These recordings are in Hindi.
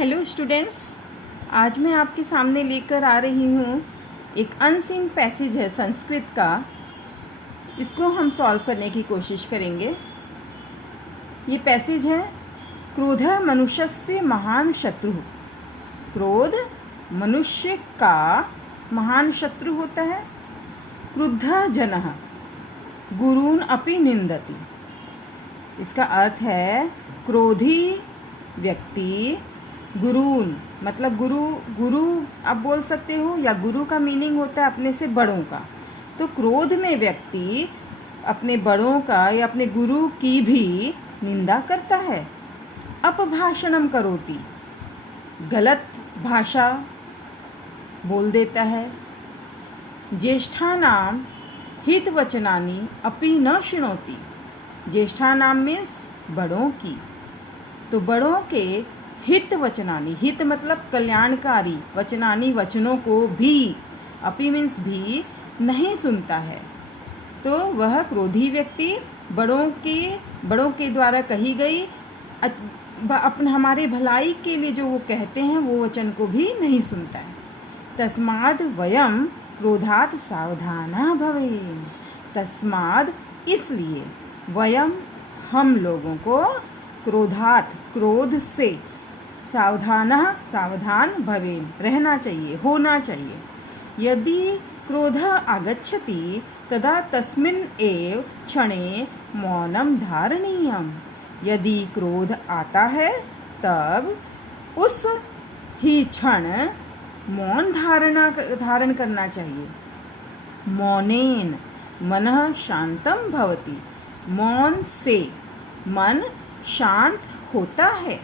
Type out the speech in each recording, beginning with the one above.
हेलो स्टूडेंट्स, आज मैं आपके सामने लेकर आ रही हूँ एक अनसीन पैसेज है संस्कृत का। इसको हम सॉल्व करने की कोशिश करेंगे। ये पैसेज है, क्रोध मनुष्यस्य महान शत्रु। क्रोध मनुष्य का महान शत्रु होता है। क्रुद्धः जनः गुरून् अपि निंदति। इसका अर्थ है क्रोधी व्यक्ति गुरून, मतलब गुरु आप बोल सकते हो, या गुरु का मीनिंग होता है अपने से बड़ों का। तो क्रोध में व्यक्ति अपने बड़ों का या अपने गुरु की भी निंदा करता है। अपभाषणम करोति, गलत भाषा बोल देता है। ज्येष्ठानां हितवचनानि अपि न शृणोति। ज्येष्ठानां मीन्स बड़ों की, तो बड़ों के हित वचनानी, हित मतलब कल्याणकारी, वचनानी वचनों को भी, अपि मीन्स भी, नहीं सुनता है। तो वह क्रोधी व्यक्ति बड़ों के द्वारा कही गई अपने हमारे भलाई के लिए जो वो कहते हैं वो वचन को भी नहीं सुनता है। तस्माद् वयं क्रोधात् सावधाना भवेम। तस्माद् इसलिए, वयम हम लोगों को, क्रोधात् क्रोध से, सावधान भवेम रहना चाहिए, होना चाहिए। यदि क्रोध आगच्छति तदा तस्मिन् एव क्षणे मौनम धारणीयम। यदि क्रोध आता है तब उस ही क्षण मौन धारण करना चाहिए। मौनेन मनः शांतम भवति। मौन से मन शांत होता है।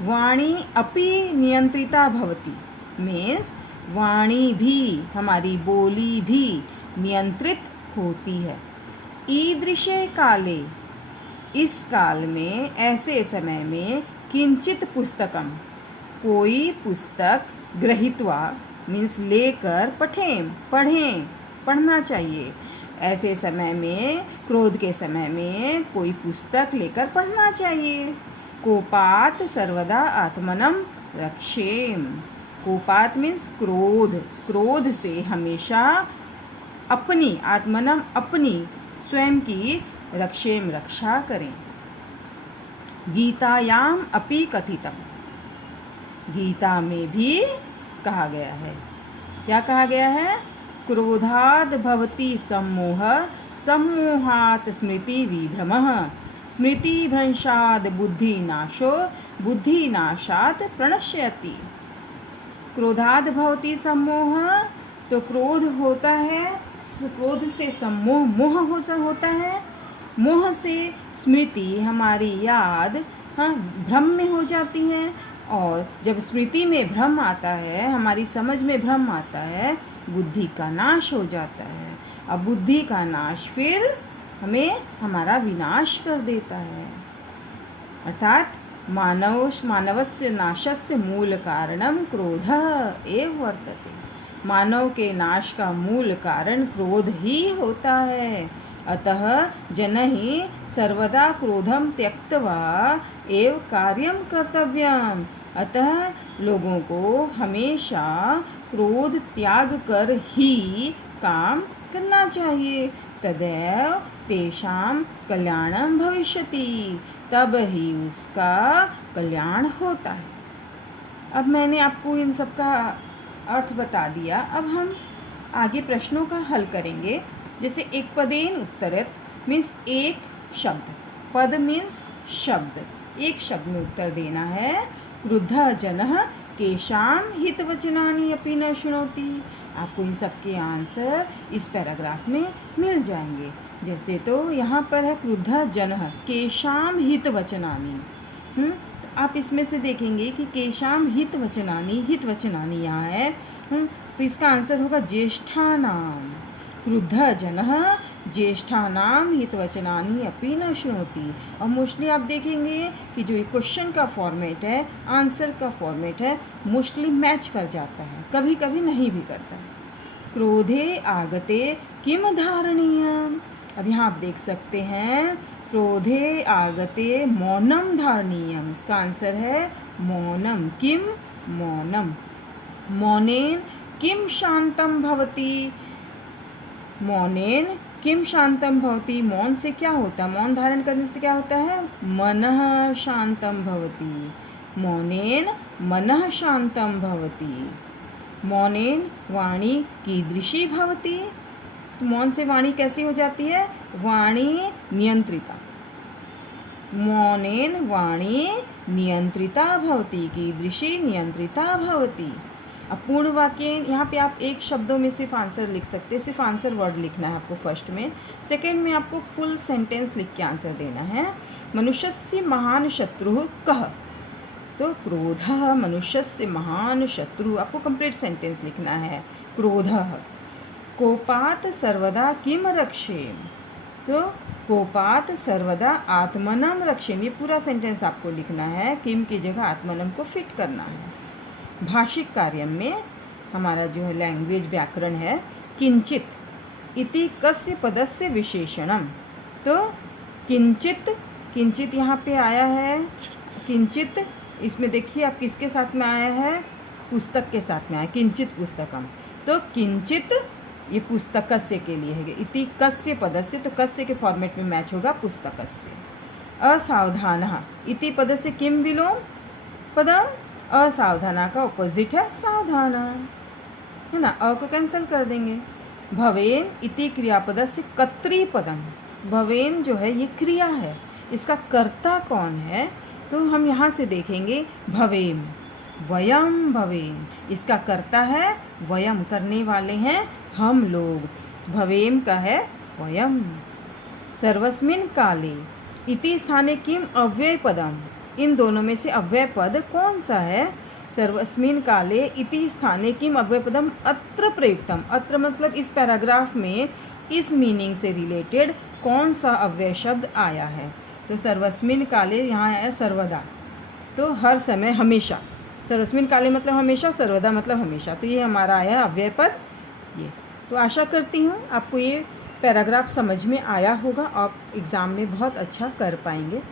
वाणी अपि नियंत्रिता भवति, मीन्स वाणी भी, हमारी बोली भी नियंत्रित होती है। ईदृशे काले, इस काल में, ऐसे समय में, किंचित पुस्तकम, कोई पुस्तक, गृहीत्वा मीन्स लेकर, पढ़ें, पढ़ना चाहिए। ऐसे समय में, क्रोध के समय में कोई पुस्तक लेकर पढ़ना चाहिए। कोपात सर्वदा आत्मनम रक्षेम। कोपात मीन्स क्रोध, क्रोध से हमेशा अपनी, आत्मनम अपनी, स्वयं की रक्षेम रक्षा करें। गीतायाम अपि कथितम, गीता में भी कहा गया है। क्या कहा गया है? क्रोधाद् भवति सम्मोह, सम्मोहात् स्मृति विभ्रमः, स्मृतिभ्रंशात् बुद्धिनाशो, बुद्धिनाशात् प्रणश्यति। क्रोधाद् भवति सम्मोह, तो क्रोध होता है, क्रोध से सम्मोह, मोह होता है। मोह से स्मृति, हमारी याद, भ्रम में हो जाती है। और जब स्मृति में भ्रम आता है, हमारी समझ में भ्रम आता है, बुद्धि का नाश हो जाता है। अब बुद्धि का नाश फिर हमें हमारा विनाश कर देता है। अर्थात मानवस्य नाशस्य मूल कारणम क्रोधः एव वर्तते। मानव के नाश का मूल कारण क्रोध ही होता है। अतः जनहि सर्वदा क्रोधम त्यक्त्वा एव कार्यम कर्तव्यम। अतः लोगों को हमेशा क्रोध त्याग कर ही काम करना चाहिए। तदैव तेषां कल्याणं भविष्यति, तब ही उसका कल्याण होता है। अब मैंने आपको इन सब का अर्थ बता दिया। अब हम आगे प्रश्नों का हल करेंगे। जैसे एक पदेन उत्तरत मीन्स एक शब्द, पद मीन्स शब्द, एक शब्द में उत्तर देना है। क्रुद्धः जनः केषां हितवचनानि अपि न शृणोति। आपको इन सब के आंसर इस पैराग्राफ में मिल जाएंगे। जैसे तो यहाँ पर है क्रुद्धः जनः केषां हितवचनानि। तो आप इसमें से देखेंगे कि केषां हितवचनानि यहाँ है। तो इसका आंसर होगा ज्येष्ठानाम। क्रुद्धः जनः ज्येष्ठानाम हितवचनानि अपि न शृणोति। और मोस्टली आप देखेंगे कि जो क्वेश्चन का फॉर्मेट है, आंसर का फॉर्मेट है, मोस्टली मैच कर जाता है, कभी कभी नहीं भी करता है। क्रोधे आगते किम धारणीयम। अब यहाँ आप देख सकते हैं, क्रोधे आगते मौनम धारणीयम। इसका आंसर है मौनम, किम मौनम। मौनेन किम शांतम भवति, मौनेन किम शांतम भवति। मौन से क्या होता है, मौन धारण करने से क्या होता है, मनः शांतम भवति। मौनेन मनः शांतम भवति। मौनेन वाणी कीदृशी भवति, तो मौन से वाणी कैसी हो जाती है, वाणी नियंत्रिता। मौनेन वाणी नियंत्रिता भवति, कीदृशी नियंत्रिता भवति। अब पूर्ण वाक्य, यहाँ पे आप एक शब्दों में सिर्फ आंसर लिख सकते हैं, सिर्फ आंसर वर्ड लिखना है आपको फर्स्ट में। सेकंड में आपको फुल सेंटेंस लिख के आंसर देना है। मनुष्यस्य महान शत्रुः कः, तो क्रोधः मनुष्यस्य महान शत्रु, आपको कंप्लीट सेंटेंस लिखना है। क्रोधः। कोपात् सर्वदा किम रक्षेम, तो कोपात् सर्वदा आत्मनम रक्षेम, ये पूरा सेंटेंस आपको लिखना है। किम की जगह आत्मनम को फिट करना है। भाषिक कार्य में हमारा जो है लैंग्वेज व्याकरण है, किंचित इति कस्य पदस्य विशेषणम, तो किंचित, किंचित यहाँ पे आया है। किंचित इसमें देखिए आप किसके साथ में आया है, पुस्तक के साथ में आया, किंचित पुस्तकम। तो किंचित ये पुस्तकस्य के लिए है। इति कस्य पदस्य, तो कस्य के फॉर्मेट में मैच होगा पुस्तकस्य। असावधानः इति पदस्य किम विलोम पदम, असावधाना का ऑपोजिट है सावधाना, है ना, अ को कैंसिल कर देंगे। भवेम इति क्रियापदस्य कर्तृ पदम, भवेम जो है ये क्रिया है, इसका कर्ता कौन है, तो हम यहाँ से देखेंगे भवेम, वयम भवेम, इसका कर्ता है वयम, करने वाले हैं हम लोग। भवेम का है वयम। सर्वस्मिन काले इति स्थाने किम अव्यय पदम, इन दोनों में से अव्यय पद कौन सा है। सर्वस्मिन काले इति स्थाने किम अव्यय पदम अत्र प्रयुक्तम, अत्र मतलब इस पैराग्राफ में इस मीनिंग से रिलेटेड कौन सा अव्यय शब्द आया है, तो सर्वस्मिन काले यहाँ आया सर्वदा, तो हर समय हमेशा। सर्वस्मिन काले मतलब हमेशा, सर्वदा मतलब हमेशा, तो ये हमारा आया अव्यय पद ये। तो आशा करती हूँ आपको ये पैराग्राफ समझ में आया होगा, आप एग्ज़ाम में बहुत अच्छा कर पाएंगे।